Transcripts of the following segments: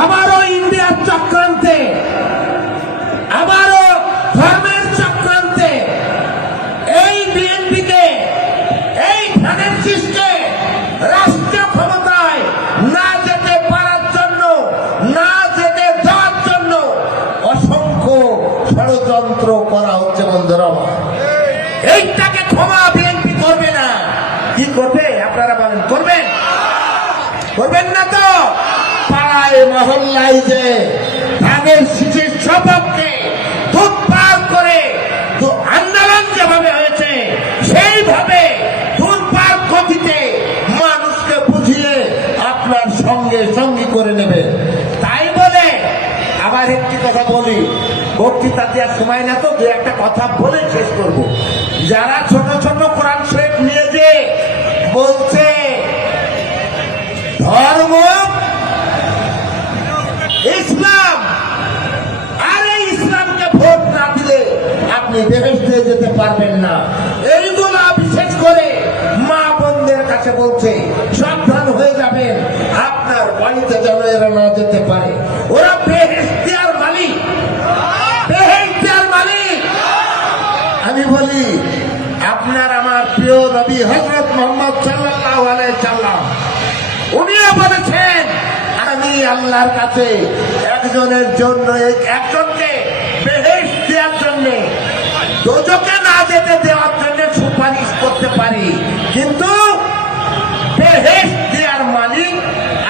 আবারও ইন্ডিয়ার চক্রান্তে, আবারও ধর্মের চক্রান্তে এই বিএনপিকে, এই ধানের শীষকে রাষ্ট্রীয় ক্ষমতায় না যেতে পারার জন্য, না যেতে দেওয়ার জন্য অসংখ্য ষড়যন্ত্র করা হচ্ছে। বন্ধুরা, এইটাকে ক্ষমা বিএনপি করবে না। কি করবে আপনারা বলেন? করবেন? করবেন না তো? পাড়ায় মহল্লায় যে ধানের শীষের সপক্ষে ধূমপান করে আন্দোলন যেভাবে হয়েছে, সেইভাবে ধূমপান গতিতে মানুষকে বুঝিয়ে আপনার সঙ্গে সঙ্গী করে নেবে। তাই বলে আবার একটি কথা বলি, বক্তৃতা দেওয়ার সময় না তো, দু একটা কথা বলে শেষ করব। যারা ছোট ছোট কোরআন শরীফ নিয়ে যে বলছে ধর্ম ইসলাম, আর এই ইসলামকে ভোট না দিলে আপনি বেহেশতে যেতে পারবেন না, এইগুলা বিশেষ করে মা বোনদের কাছে বলছে সাবধান হয়ে যাবেন, আপনার বাড়িতে যেন এরা না যেতে পারে। ওরা বেহেশতিয়ার মালিক, বেহেশতিয়ার মালিক। আমি বলি, আপনার আমার প্রিয় নবী হযরত মুহাম্মদ সাল্লাল্লাহু আলাইহি সাল্লাম উনিও বলেছেন, আমি আল্লাহর কাছে একজনের জন্য, একজনকে বেহেশত দেওয়ার জন্য, দোজখে না যেতে দেওয়ার জন্য সুপারিশ করতে পারি, কিন্তু বেহেশত দেওয়ার মালিক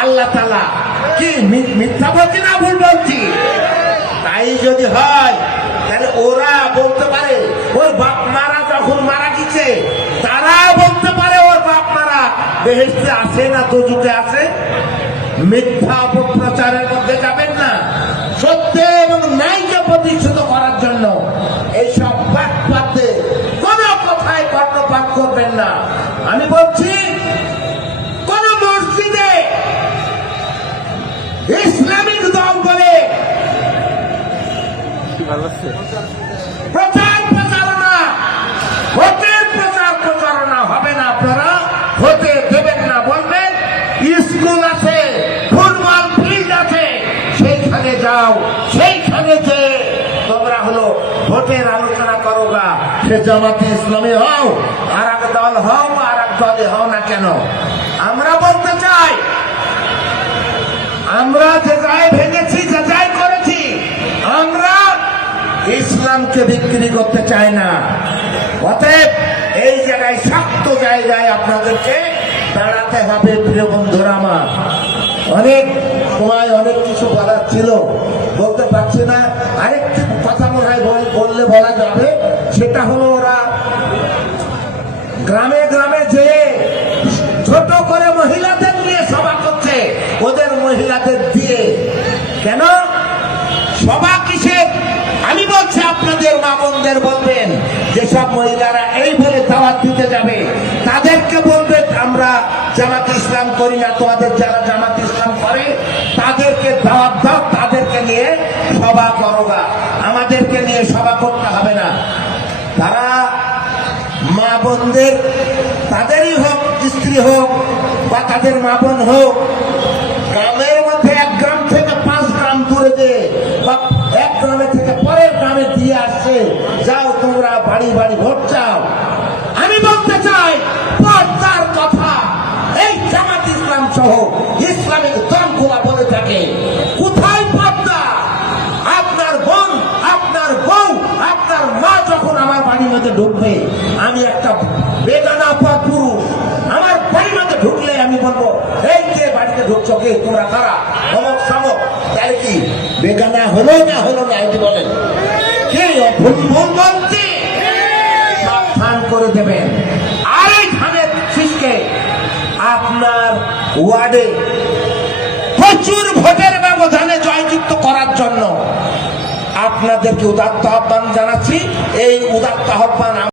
আল্লাহ তাআলা। কি মিথ্যা বলছি না ভুল বলছি? তাই যদি হয় তাহলে ওরা বলতে পারে ওর বাপ মারা যখন মারা গেছে, তারা বলতে পারে ওর বাপ মারা বেহেশতে আছে না দোজখে আছে। মিথ্যা অপপ্রচারের মধ্যে যাবেন না। সত্য এবং ন্যায়কে প্রতিষ্ঠিত করার জন্য এইসব বাদে কোন কথায় কর্ণপাত করবেন না। আমি বলছি, কোন মসজিদে ইসলামিক দল বলে প্রচার প্রচারণা, ভোটের প্রচার প্রচারণা হবে না। আপনারা হতে দেবেন না। বলবেন স্কুল আছে, ফুটবল ফিল্ড আছে, সেইখানে যাও, সেইখানে যে তোমরা হলো ভোটের আলোচনা করোগা। সে জামাতে ইসলামী হও, আর এক দল হও, আর এক দলে হও না কেন। আমরা বলতে চাই, আমরা যে যাই ভেঙেছি, যে যাই করেছি, আমরা ইসলামকে বিক্রি করতে চাই না। অতএব এই জায়গায়, শক্ত জায়গায় আপনাদেরকে দাঁড়াতে হবে। প্রিয় বন্ধুরা আমার, অনেক সময় অনেক কিছু বলার ছিল, বলতে পারছি না। আরেকটি কথা মনে হয় বললে বলা যাবে, সেটা হলো ওরা গ্রামে গ্রামে যে ছোট করে মহিলাদের নিয়ে সভা করছে, ওদের মহিলাদের দিয়ে কেন সভা কিসের? আমি বলছি আপনাদের মা বোনদের বলবেন, যেসব মহিলারা এই বলে দাওয়াত দিতে যাবে, তাদেরকে বলবে আমরা জামাত ইসলাম করি না, তোমাদের যারা জামাত ইসলাম করে তাদেরকে দাওয়াত দাও, তাদেরকে নিয়ে সভা করোগা, আমাদেরকে নিয়ে সভা করতে হবে না। তারা মা বোনদের, তাদেরই হোক, স্ত্রী হোক বা তাদের মা বোন হোক, গ্রামের মধ্যে এক গ্রাম থেকে 5 গ্রাম দূরে যে বা এক গ্রামে থেকে পরের গ্রামে দিয়ে আসছে, যাও তোমরা বাড়ি বাড়ি ভোট চাও। আমি বলতে চাই, পর্দার কথা এই জামাত ইসলাম সহ ইসলামিক দলগুলা বলে থাকে, কোথায় পর্দা? আপনার বোন, আপনার বউ, আপনার মা যখন আমার বাড়ির মধ্যে ঢুকবে, আমি একটা বেগানা পুরুষ আমার বাড়ির মধ্যে ঢুকলে আমি বলবো, এই যে বাড়িতে ঢুকছো কে, তোমরা কারা, অমক সমক? তাই কি বেগানা হলো না হলো না? এটি বলেন কি ভুল বলছি? সাবধান করে দেবেন। আর এই ধানের শীষকে আপনার ওয়ার্ডে প্রচুর ভোটের ব্যবধানে জয়যুক্ত করার জন্য আপনাদেরকে উদাত্ত আহ্বান জানাচ্ছি। এই উদাত্ত আহ্বান